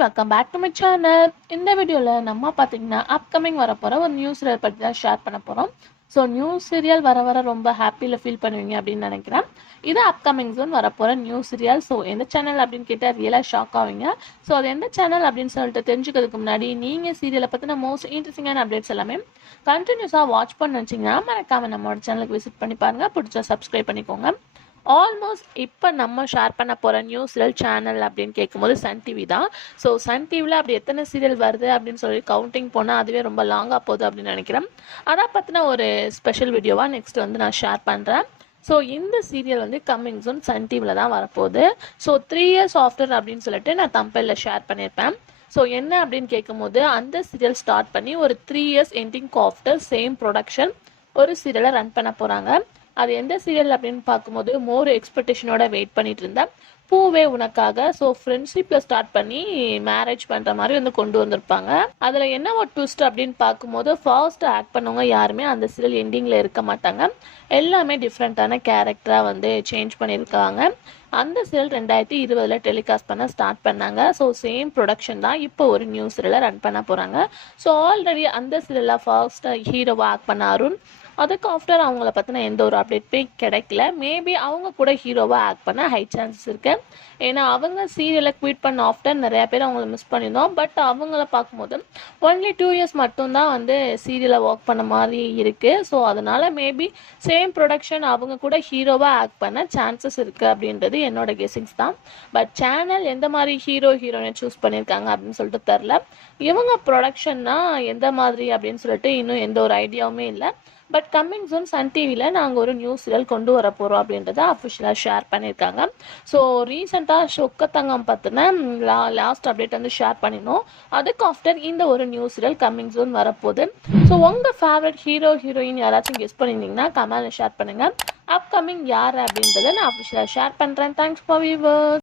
Welcome back to my channel. இந்த வீடியோவில் நம்ம பார்த்தீங்கன்னா அப்கமிங் வரப்போகிற ஒரு நியூ சீரியல் பற்றி தான் ஷேர் பண்ண போகிறோம். ஸோ நியூ சீரியல் வர ரொம்ப ஹாப்பியில் ஃபீல் பண்ணுவீங்க அப்படின்னு நினைக்கிறேன். இது அப்கமிங் ஜோன் வரப்போகிற நியூ சீரியல். ஸோ எந்த சேனல் அப்படின்னு கேட்டால் ரியலாக ஷாக் ஆவீங்க. ஸோ அது எந்த சேனல் அப்படின்னு சொல்லிட்டு தெரிஞ்சுக்கிறதுக்கு முன்னாடி நீங்கள் சீரியலை பற்றின மோஸ்ட் இன்ட்ரெஸ்டிங்கான அப்டேட்ஸ் எல்லாமே கண்டினியூஸாக வாட்ச் பண்ண வச்சிங்கன்னா மறக்காமல் நம்மளோட சேனலுக்கு விசிட் பண்ணி பாருங்கள். பிடிச்சா சப்ஸ்கிரைப் பண்ணிக்கோங்க. ஆல்மோஸ்ட் இப்போ நம்ம ஷேர் பண்ண போகிற நியூ சீரியல் சேனல் அப்படின்னு கேட்கும்போது சன் டிவி தான். ஸோ சன் டிவியில் அப்படி எத்தனை சீரியல் வருது அப்படின்னு சொல்லி கவுண்டிங் போனால் அதுவே ரொம்ப லாங்காக போகுது அப்படின்னு நினைக்கிறேன். அதை பற்றின ஒரு ஸ்பெஷல் வீடியோவாக நெக்ஸ்ட் நான் ஷேர் பண்ணுறேன். ஸோ இந்த சீரியல் கம்மிங் சூன் சன் டிவியில் தான் வரப்போகுது. ஸோ 3 years ஆஃப்டர் அப்படின்னு சொல்லிட்டு நான் தம்பையில் ஷேர் பண்ணியிருப்பேன். ஸோ என்ன அப்படின்னு கேட்கும்போது அந்த சீரியல் ஸ்டார்ட் பண்ணி ஒரு 3 years ending after same production ஒரு சீரியலை ரன் பண்ண போகிறாங்க. அது எந்த சீரியல் அப்படின்னு பார்க்கும்போது மோர் எக்ஸ்பெக்டேஷனோட வெயிட் பண்ணிட்டு இருந்தேன். பூவே உனக்காக. ஸோ ஃப்ரெண்ட்ஷிப்பில் ஸ்டார்ட் பண்ணி மேரேஜ் பண்ணுற மாதிரி கொண்டு வந்திருப்பாங்க. அதில் என்ன ஒரு ட்விஸ்ட் அப்படின்னு பார்க்கும்போது ஃபர்ஸ்ட் ஆக்ட் பண்ணவங்க யாருமே அந்த சீரியல் எண்டிங்கில் இருக்க மாட்டாங்க. எல்லாமே டிஃப்ரெண்ட்டான கேரக்டராக சேஞ்ச் பண்ணியிருக்காங்க. அந்த சீரியல் 2020 டெலிகாஸ்ட் பண்ண ஸ்டார்ட் பண்ணாங்க. ஸோ சேம் ப்ரொடக்ஷன் தான் இப்போ ஒரு நியூ சீரியலை ரன் பண்ண போகிறாங்க. ஸோ ஆல்ரெடி அந்த சீரியலில் ஃபர்ஸ்ட் ஹீரோவாக ஆக்ட் பண்ண அருண், அதுக்கு ஆஃப்டர் அவங்கள பற்றின எந்த ஒரு அப்டேட்டுமே கிடைக்கல. மேபி அவங்க கூட ஹீரோவாக ஆக்ட் பண்ண ஹை சான்சஸ் இருக்குது. ஏன்னா அவங்க சீரியலை குவிட் பண்ண ஆஃப்டர் நிறையா பேர் அவங்கள மிஸ் பண்ணியிருந்தோம். பட் அவங்கள பார்க்கும்போது ஒன்லி 2 years மட்டும்தான் சீரியலை ஒர்க் பண்ண மாதிரி இருக்குது. ஸோ அதனால் மேபி சேம் ப்ரொடக்ஷன் அவங்க கூட ஹீரோவாக ஆக்ட் பண்ண சான்சஸ் இருக்குது அப்படின்றது என்னோட கெஸிங்ஸ் தான். பட் சேனல் எந்த மாதிரி ஹீரோயினை சூஸ் பண்ணியிருக்காங்க அப்படின்னு சொல்லிட்டு தெரில. இவங்க ப்ரொடக்ஷன்னா எந்த மாதிரி அப்படின்னு சொல்லிட்டு இன்னும் எந்த ஒரு ஐடியாவுமே இல்லை. பட் கம்மிங் ஜூன் சன் டிவியில் நாங்கள் ஒரு நியூ சீரியல் கொண்டு வர போகிறோம் அப்படின்றத அஃபிஷியலாக ஷேர் பண்ணியிருக்காங்க. ஸோ ரீசெண்டாக சொக்கத்தங்கம் பற்றின லாஸ்ட் அப்டேட் ஷேர் பண்ணினோம். அதுக்கு ஆஃப்டர் இந்த ஒரு நியூ சீரியல் கம்மிங் ஜூன் வரப்போகுது. ஸோ உங்கள் ஃபேவரட் ஹீரோயின் யாராச்சும் கெஸ் பண்ணியிருந்தீங்கன்னா கமெண்ட்ல ஷேர் பண்ணுங்கள். அப்கமிங் யார் அப்படின்றத நான் அஃபிஷியலாக ஷேர் பண்ணுறேன். Thanks for viewers.